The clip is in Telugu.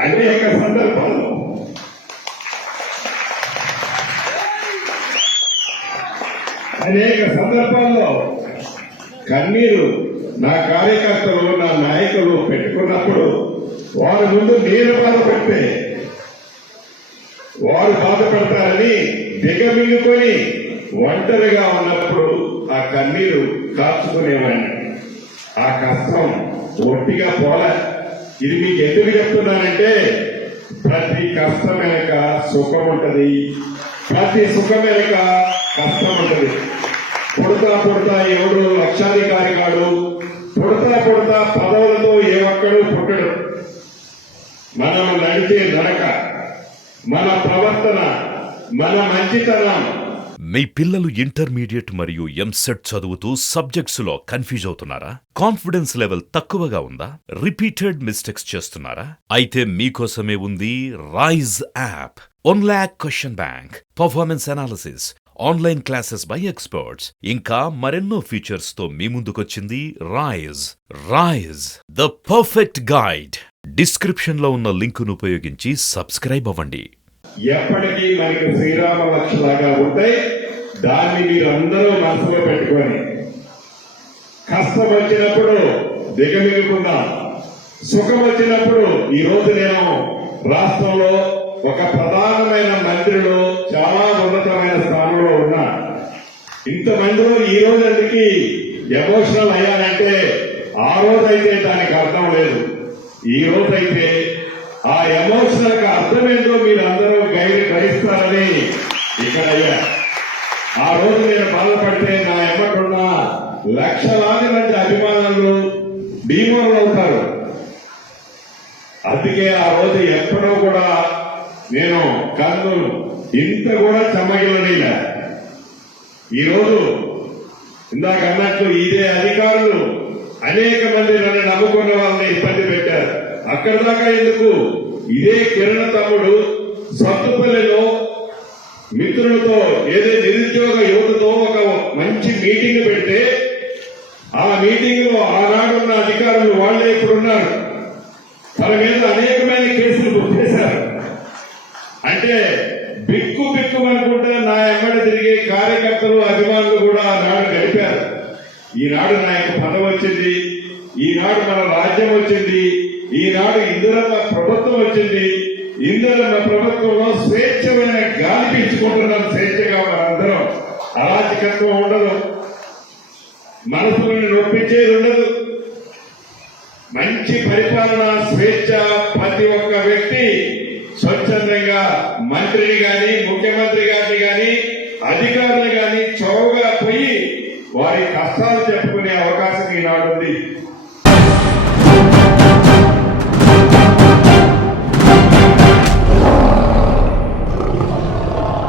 అనేక సందర్భాల్లో కన్నీరు నా కార్యకర్తలు నా నాయకులు పెట్టుకున్నప్పుడు వారి ముందు నేను బాధపడితే వారు బాధపడతారని దిగమింగుకొని ఒంటరిగా ఉన్నప్పుడు ఆ కన్నీరు కాచుకునేవాడిని. ఆ కష్టం ఒట్టిగా పోలే. ఇది మీకు ఎందుకు చెప్తున్నానంటే ప్రతి కష్టం వెనక సుఖం ఉంటది, ప్రతి సుఖం వెనక కష్టం ఉంటది. పుడతా ఎవడు లక్షాధికారి కాడు, పుడతా పదవులతో ఏ ఒక్కడు పుట్టడు. మనం నడిచే నడక, మన ప్రవర్తన, మన మంచితనం. మీ పిల్లలు ఇంటర్మీడియట్ మరియు ఎంసెట్ చదువుతూ సబ్జెక్ట్స్ లో కన్ఫ్యూజ్ అవుతున్నారా? కాన్ఫిడెన్స్ లెవెల్ తక్కువగా ఉందా? రిపీటెడ్ మిస్టేక్స్ చేస్తున్నారా? అయితే మీకోసమే ఉంది Rise app. 1 lakh question bank, performance analysis, online classes by experts, ఇంకా మరెన్నో ఫీచర్స్ తో మీ ముందుకొచ్చింది Rise the perfect guide. Description లో ఉన్న లింకును ఉపయోగించి సబ్స్క్రైబ్ అవ్వండి. ఎప్పటికీ మనకి శ్రీరామ లక్ష్యలాగా ఉంటాయి. దాన్ని మీరు అందరూ మనసులో పెట్టుకొని కష్టం వచ్చినప్పుడు దిగమిగకుండా, సుఖం వచ్చినప్పుడు ఈ రోజు నేను రాష్ట్రంలో ఒక ప్రధానమైన మంత్రిలో చాలా ఉన్నతమైన స్థానంలో ఉన్నా. ఇంతమందిలో ఈ రోజు ఎందుకు ఎమోషనల్ అయ్యానంటే ఆ రోజైతే దానికి అర్థం లేదు. ఈ రోజైతే ఆ ఎమోషనల్ కి అర్థమేందో మీరు అందరూ గ్రహిస్తారని ఇక్కడ అయ్యా. ఆ రోజు నేను బాధపడితే నా ఎమ్మటున్న లక్షలాది మంది అభిమానులు డిమోరల్ అవుతారు. అందుకే ఆ రోజు ఎప్పుడో కూడా నేను కన్ను ఇంత కూడా చెమ్మగిల్లనిలా. ఈరోజు ఇందాక అన్నట్లు ఇదే అధికారులు అనేక మంది నన్ను నమ్ముకున్న వాళ్ళని ఇబ్బంది పెట్టారు. అక్కడ దాకా ఎందుకు, ఇదే కిరణ్ తమ్ముడు సత్తుపల్లిలో మిత్రులతో ఏదో నిరుద్యోగ యువతతో ఒక మంచి మీటింగ్ పెడితే ఆ మీటింగ్ లో ఆనాడున్న అధికారులు వాళ్లే ఇప్పుడున్నారు. తన మీద అనేకమైన కేసులు బుక్ చేశారు. అంటే బిక్కు అనుకుంటే నా ఎమ్మడి తిరిగే కార్యకర్తలు అభిమానులు కూడా ఆనాడు గడిపారు. ఈనాడు నా యొక్క పదవి వచ్చింది, ఈనాడు మన రాజ్యం వచ్చింది, ఈనాడు ఇందిరమ్మ ప్రభుత్వం వచ్చింది. ఇందిరమ్మ ప్రభుత్వంలో స్వేచ్ఛమైన గాలి పీల్చుకుంటున్నాం. స్వేచ్ఛగా మనందరం, అరాచకత్వం ఉండదు, మనసులను నొప్పించేది ఉండదు, మంచి పరిపాలన, స్వేచ్ఛ. ప్రతి ఒక్క వ్యక్తి స్వచ్ఛందంగా మంత్రిని గాని, ముఖ్యమంత్రి గారిని గాని, అధికారులు గాని చౌకగా పోయి వారి కష్టాలు చెప్పుకునే అవకాశం ఈనాడు ఉంది.